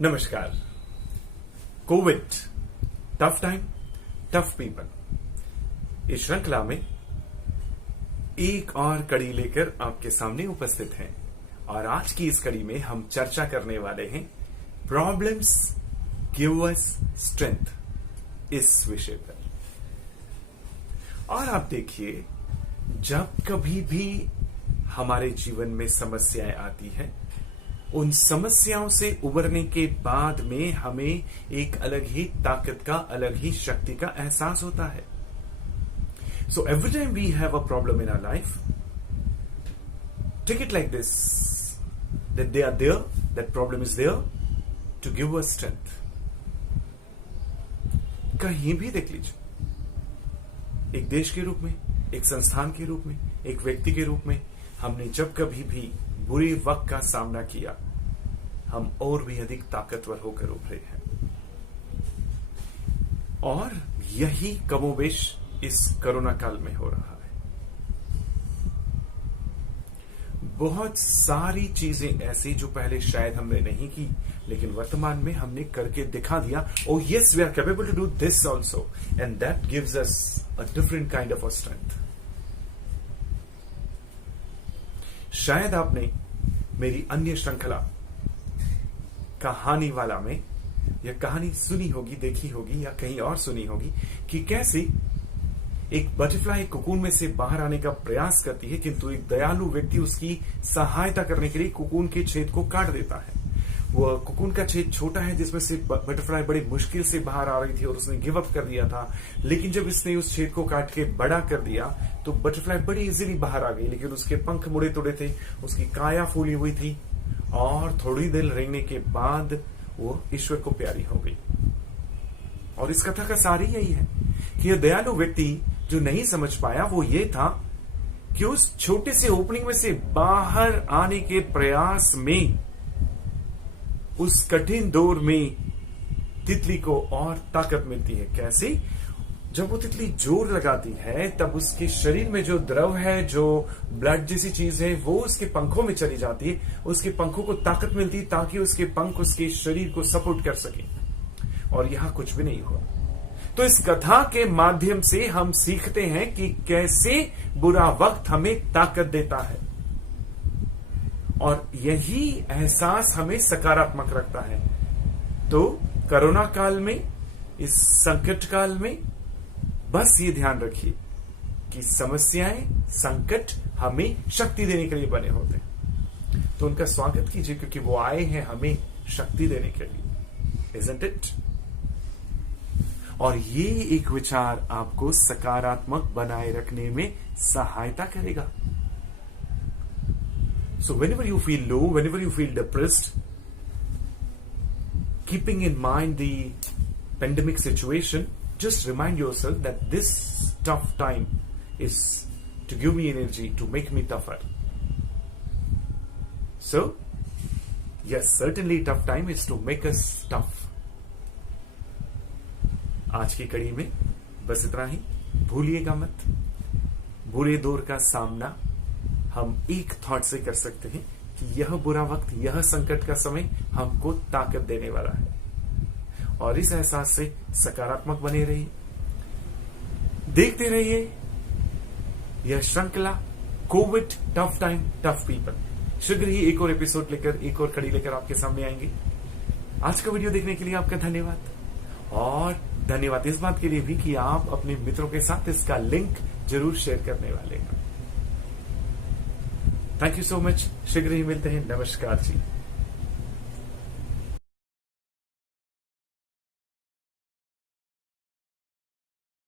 नमस्कार। Covid, tough time, tough people, इस श्रृंखला में एक और कड़ी लेकर आपके सामने उपस्थित हैं और आज की इस कड़ी में हम चर्चा करने वाले हैं प्रॉब्लम्स गिव अस स्ट्रेंथ इस विषय पर। और आप देखिए, जब कभी भी हमारे जीवन में समस्याएं आती हैं, उन समस्याओं से उबरने के बाद में हमें एक अलग ही ताकत का, अलग ही शक्ति का एहसास होता है। So every time we have a problem in our life, take it like this, that they are there, that problem is there to give us strength. कहीं भी देख लीजिए, एक देश के रूप में, एक संस्थान के रूप में, एक व्यक्ति के रूप में, हमने जब कभी भी बुरे वक्त का सामना किया, हम और भी अधिक ताकतवर होकर उभरे हैं। और यही कमोबेश इस कोरोना काल में हो रहा है। बहुत सारी चीजें ऐसी जो पहले शायद हमने नहीं की, लेकिन वर्तमान में हमने करके दिखा दिया। Oh yes, we are capable to do this also, and that gives us a different kind of a strength. शायद आपने मेरी अन्य श्रृंखला कहानी वाला में यह कहानी सुनी होगी, देखी होगी या कहीं और सुनी होगी कि कैसे एक बटरफ्लाई कोकून में से बाहर आने का प्रयास करती है, किंतु एक दयालु व्यक्ति उसकी सहायता करने के लिए कोकून के छेद को काट देता है। वह कोकून का छेद छोटा है जिसमें से बटरफ्लाई बड़ी मुश्किल से बाहर आ रही थी और उसने गिव अप कर दिया था, लेकिन जब इसने उस छेद को काट के बड़ा कर दिया तो बटरफ्लाई बड़ी इजीली बाहर आ गई। लेकिन उसके पंख मुड़े तोड़े थे, उसकी काया फूली हुई थी और थोड़ी देर रहने के बाद वो ईश्वर को प्यारी हो गई। और इस कथा का सार यही है कि यह दयालु व्यक्ति जो नहीं समझ पाया वो ये था कि उस छोटे से ओपनिंग में से बाहर आने के प्रयास में, उस कठिन दौर में तितली को और ताकत मिलती है। कैसे? जब वो तितली जोर लगाती है तब उसके शरीर में जो द्रव है, जो ब्लड जैसी चीज है, वो उसके पंखों में चली जाती है। उसके पंखों को ताकत मिलती है ताकि उसके पंख उसके शरीर को सपोर्ट कर सके। और यहां कुछ भी नहीं हुआ। तो इस कथा के माध्यम से हम सीखते हैं कि कैसे बुरा वक्त हमें ताकत देता है, और यही एहसास हमें सकारात्मक रखता है। तो कोरोना काल में, इस संकट काल में बस ये ध्यान रखिए कि समस्याएं, संकट हमें शक्ति देने के लिए बने होते हैं। तो उनका स्वागत कीजिए, क्योंकि वो आए हैं हमें शक्ति देने के लिए। Isn't it? और ये एक विचार आपको सकारात्मक बनाए रखने में सहायता करेगा। So whenever you feel low, whenever you feel depressed, keeping in mind the pandemic situation, just remind yourself that this tough time is to give me energy, to make me tougher. So, yes, certainly tough time is to make us tough. आज की कड़ी में बस इतना ही। भूलिएगा मत, बुरे दौर का सामना हम एक थॉट से कर सकते हैं कि यह बुरा वक्त, यह संकट का समय हमको ताकत देने वाला है। और इस एहसास से सकारात्मक बने रहिए, देखते रहिए यह श्रृंखला Covid, tough time, tough people. शीघ्र ही एक और एपिसोड लेकर, एक और कड़ी लेकर आपके सामने आएंगे। आज का वीडियो देखने के लिए आपका धन्यवाद, और धन्यवाद इस बात के लिए भी कि आप अपने मित्रों के साथ इसका लिंक जरूर शेयर करने वाले हैं। Thank you so much. शीघ्र ही मिलते हैं। नमस्कार जी।